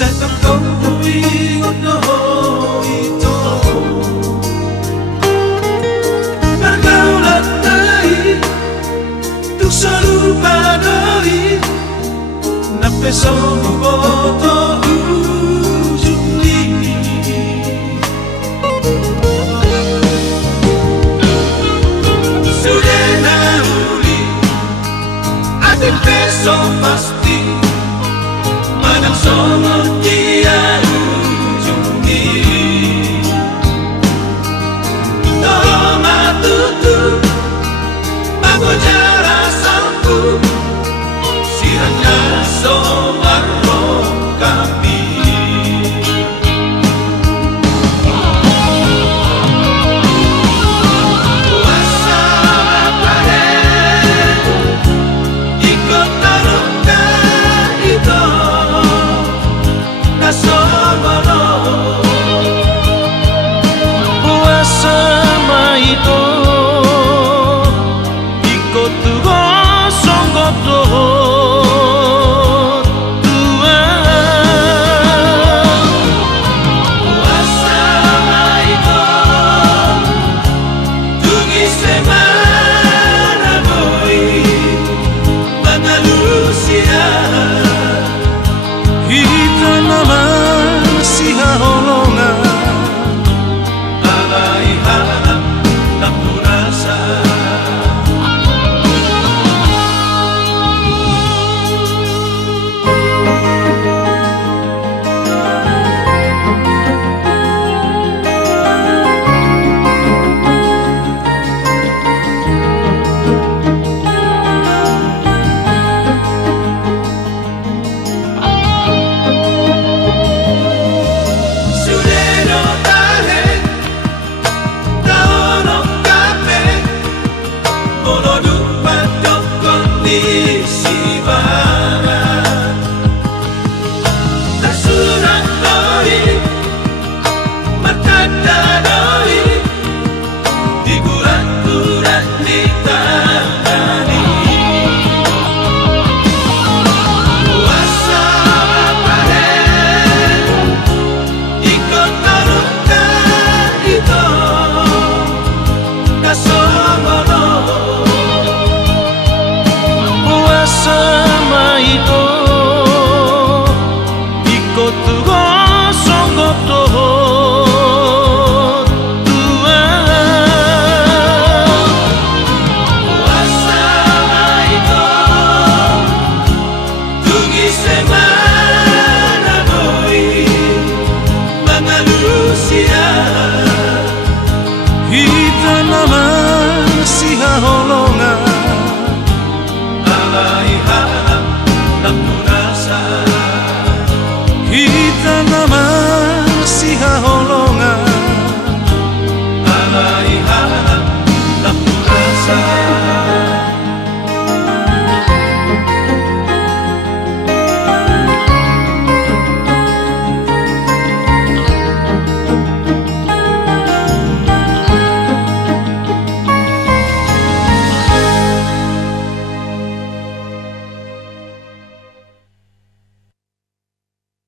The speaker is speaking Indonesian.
Setan kau ingat no itu pergaulan dai tuk selalu padai nape solo boto ujuli sudah nauli ada peso pasti manang solo dia ujungi tolong matutu bago jara sampu siranya somarro kami puasa pare ikut taruhka itu nasomono puasa maito ikut tugo songgoto tua puasa maito tugi semana boy Andalusia kita nama si holongan alai harap tak rasa kondisi barat tak surat doi matanda doi digurat-gurat ditangani puasa pare ikut taruhka itu nasomono sama itu ikut tugo songgoto tua puasa itu tugi semana boy Andalusia kita nama si holongan alai harap tak